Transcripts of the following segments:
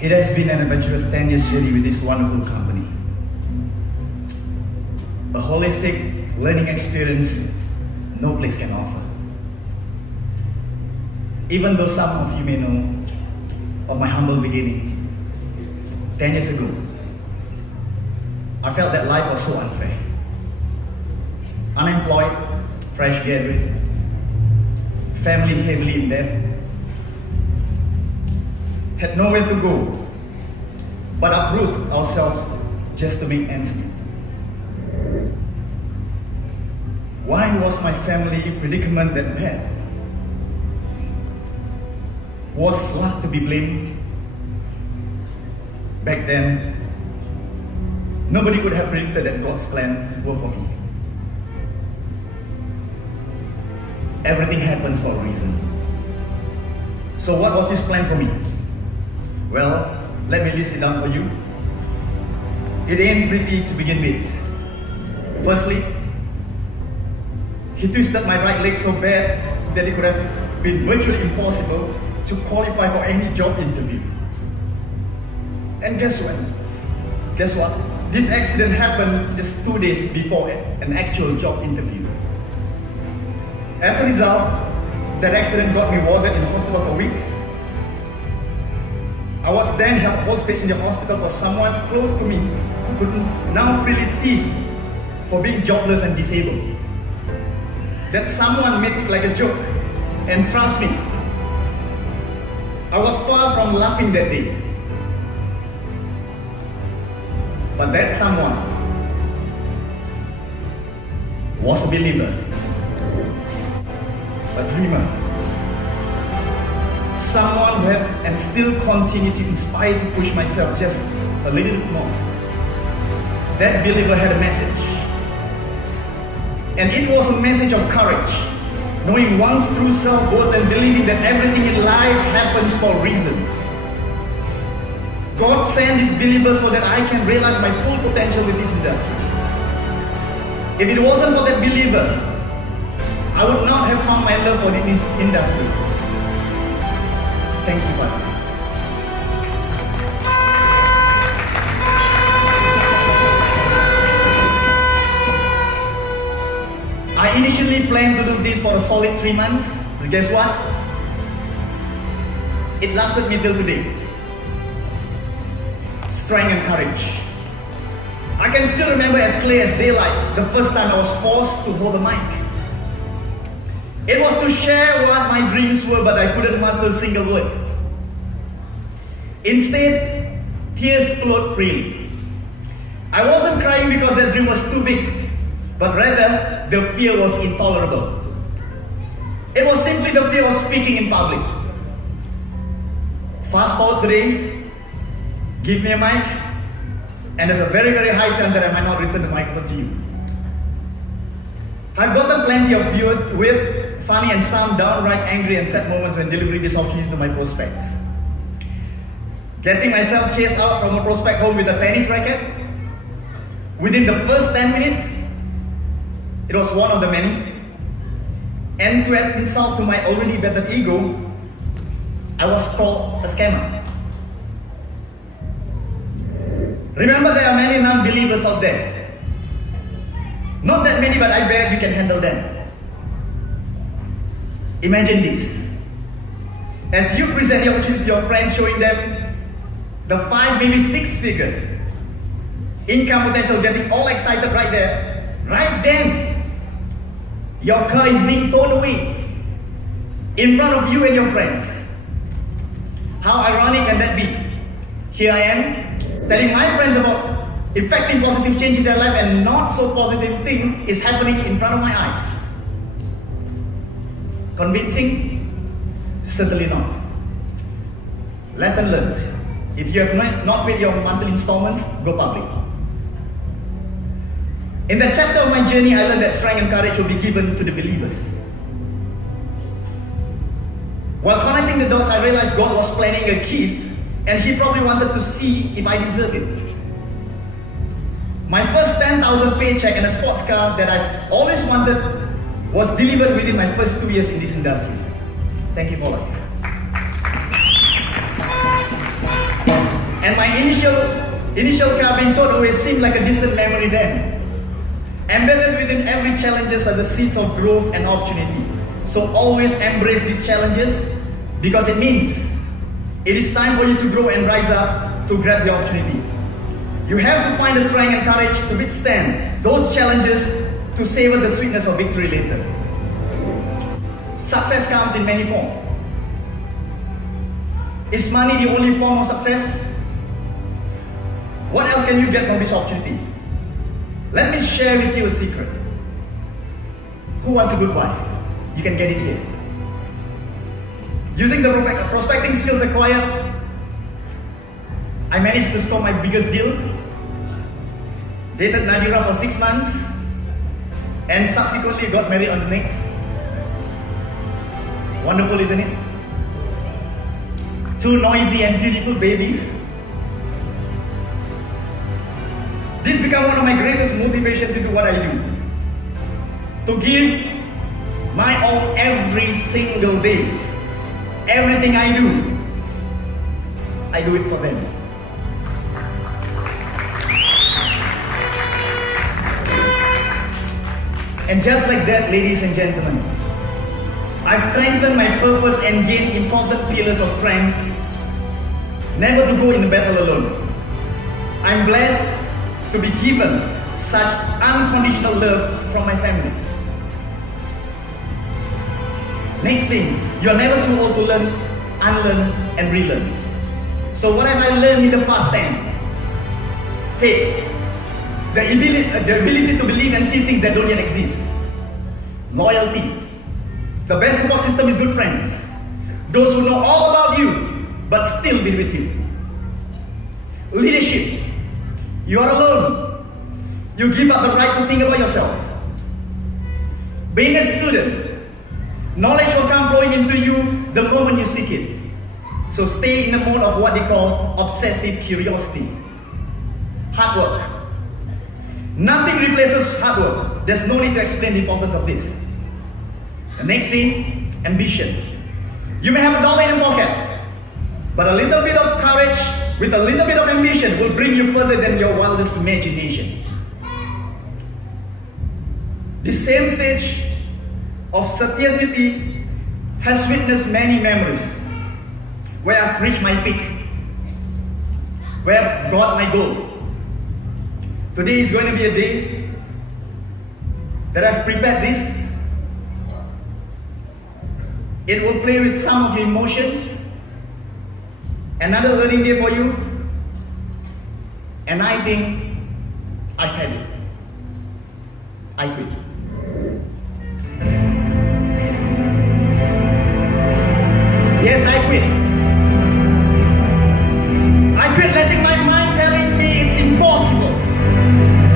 It has been an adventurous 10 years journey with this wonderful company. A holistic learning experience no place can offer. Even though some of you may know of my humble beginning, 10 years ago, I felt that life was so unfair. Unemployed, fresh graduate, family heavily in debt, had nowhere to go but uproot ourselves just to make ends meet. Why was my family predicament that bad? Was luck to be blamed? Back then, nobody could have predicted that God's plan were for me. Everything happens for a reason. So what was His plan for me? Well, let me list it down for you. It ain't pretty to begin with. Firstly, He twisted my right leg so bad that it could have been virtually impossible to qualify for any job interview. And guess what? This accident happened just 2 days before an actual job interview. As a result, that accident got me warded in hospital for weeks. I was then held hostage in the hospital for someone close to me who could now freely tease for being jobless and disabled. That someone made it like a joke, and trust me, I was far from laughing that day. But that someone was a believer, a dreamer, someone who had and still continue to inspire to push myself just a little bit more. That believer had a message, and it was a message of courage, knowing one's true self-worth and believing that everything in life happens for a reason. God sent this believer so that I can realize my full potential with this industry. If it wasn't for that believer, I would not have found my love for the industry. Thank you, Pastor. I initially planned to do this for a solid 3 months, but guess what? It lasted me till today. Strength and courage. I can still remember as clear as daylight the first time I was forced to hold a mic. It was to share what my dreams were, but I couldn't muster a single word. Instead, tears flowed freely. I wasn't crying because that dream was too big, but rather the fear was intolerable. It was simply the fear of speaking in public. Fast forward today, give me a mic, and there's a very, very high chance that I might not return the microphone to you. I've gotten plenty of weird, funny, and some downright angry and sad moments when delivering this opportunity to my prospects. Getting myself chased out from a prospect home with a tennis racket. Within the first 10 minutes, it was one of the many. And to add insult to my already battered ego, I was called a scammer. Remember, there are many non-believers out there. Not that many, but I bet you can handle them. Imagine this. As you present the opportunity to your friends, showing them the 5, maybe 6-figure income potential, getting all excited right there, right then, your car is being towed away in front of you and your friends. How ironic can that be? Here I am, telling my friends about effecting positive change in their life, and not so positive thing is happening in front of my eyes. Convincing? Certainly not. Lesson learned. If you have not paid your monthly installments, go public. In that chapter of my journey, I learned that strength and courage will be given to the believers. While connecting the dots, I realized God was planning a gift, and He probably wanted to see if I deserved it. My first 10,000 paycheck and a sports car that I've always wanted was delivered within my first 2 years in this industry. Thank you for life. And my initial car being towed away seemed like a distant memory then. Embedded within every challenges are the seeds of growth and opportunity. So always embrace these challenges because it means it is time for you to grow and rise up to grab the opportunity. You have to find the strength and courage to withstand those challenges to savor the sweetness of victory later. Success comes in many forms. Is money the only form of success? What else can you get from this opportunity? Let me share with you a secret. Who wants a good wife? You can get it here. Using the prospecting skills acquired, I managed to score my biggest deal, dated Nadira for 6 months, and subsequently got married on the next. Wonderful, isn't it? 2 noisy and beautiful babies. This became one of my greatest motivation to do what I do. To give my all every single day. Everything I do it for them. And just like that, ladies and gentlemen, I've strengthened my purpose and gained important pillars of strength, never to go in the battle alone. I'm blessed to be given such unconditional love from my family. Next thing, you're never too old to learn, unlearn, and relearn. So what have I learned in the past time? Faith. The ability to believe and see things that don't yet exist. Loyalty. The best support system is good friends. Those who know all about you, but still be with you. Leadership. You are alone. You give up the right to think about yourself. Being a student. Knowledge will come flowing into you the moment you seek it. So stay in the mode of what they call obsessive curiosity. Hard work. Nothing replaces hard work. There's no need to explain the importance of this. The next thing, ambition. You may have $1 in your pocket, but a little bit of courage with a little bit of ambition will bring you further than your wildest imagination. The same stage of Satyasiddhi has witnessed many memories where I've reached my peak, where I've got my goal. Today is going to be a day that I've prepared this. It will play with some of your emotions. Another learning day for you. And I think I've had it. I quit. Yes, I quit. I quit letting my mind telling me it's impossible.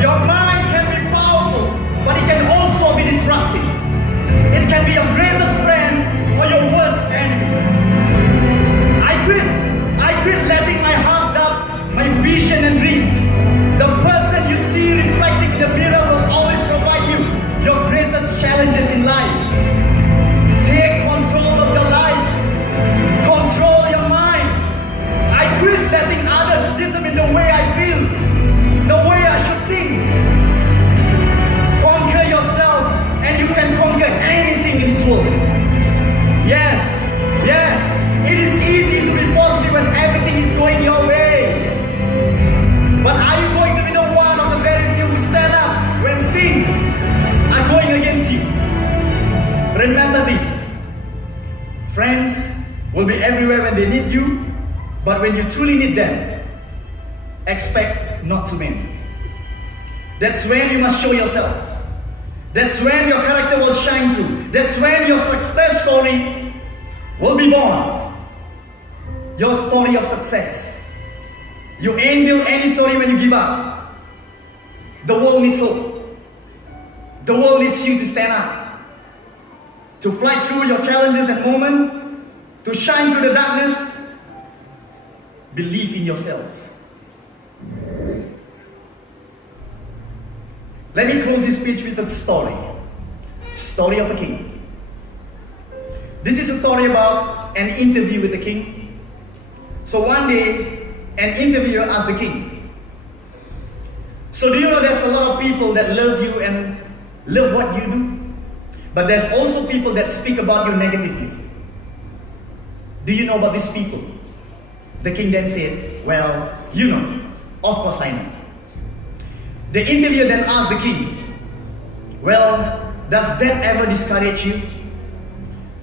Your mind can be powerful, but it can also be disruptive. It can be your greatest friend or your worst enemy. I quit letting my heart doubt my vision and dreams. The person you see reflecting in the mirror will always provide you your greatest challenges in life. Take control of your life. Control your mind. I quit letting others determine the way I feel, the way I should think. Conquer yourself and you can conquer anything in this world. Yes, it is easy to be positive when everything is going your way. But are you going to be the one of the very few who stand up when things are going against you? Remember this. Friends will be everywhere when they need you, but when you truly need them, expect not too many. That's when you must show yourself. That's when your character will shine through. That's when your success story will be born. Your story of success. You ain't build any story when you give up. The world needs hope. The world needs you to stand up. To fight through your challenges and moments. To shine through the darkness. Believe in yourself. Let me close this speech with a story. Story of a king. This is a story about an interview with the king. So one day, an interviewer asked the king, "So do you know there's a lot of people that love you and love what you do? But there's also people that speak about you negatively. Do you know about these people?" The king then said, "Well, you know. Of course I know." The interviewer then asked the king, "Well, does that ever discourage you?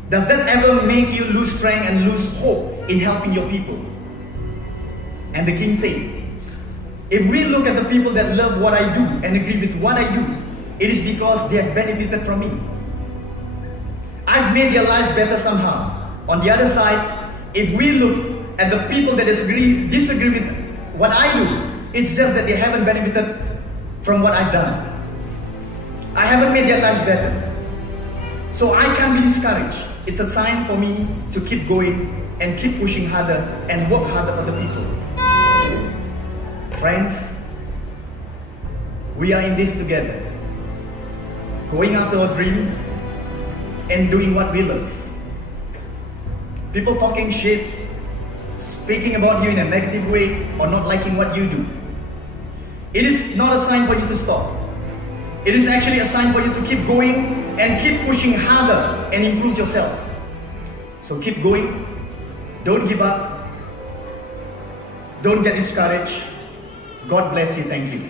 Does that ever make you lose strength and lose hope in helping your people?" And the king said, "If we look at the people that love what I do and agree with what I do, it is because they have benefited from me. I've made their lives better somehow. On the other side, if we look at the people that disagree with what I do, it's just that they haven't benefited from what I've done. I haven't made their lives better. So I can't be discouraged. It's a sign for me to keep going and keep pushing harder and work harder for the people." Friends, we are in this together, going after our dreams and doing what we love. People talking shit, speaking about you in a negative way, or not liking what you do, it is not a sign for you to stop. It is actually a sign for you to keep going and keep pushing harder and improve yourself. So keep going. Don't give up. Don't get discouraged. God bless you. Thank you.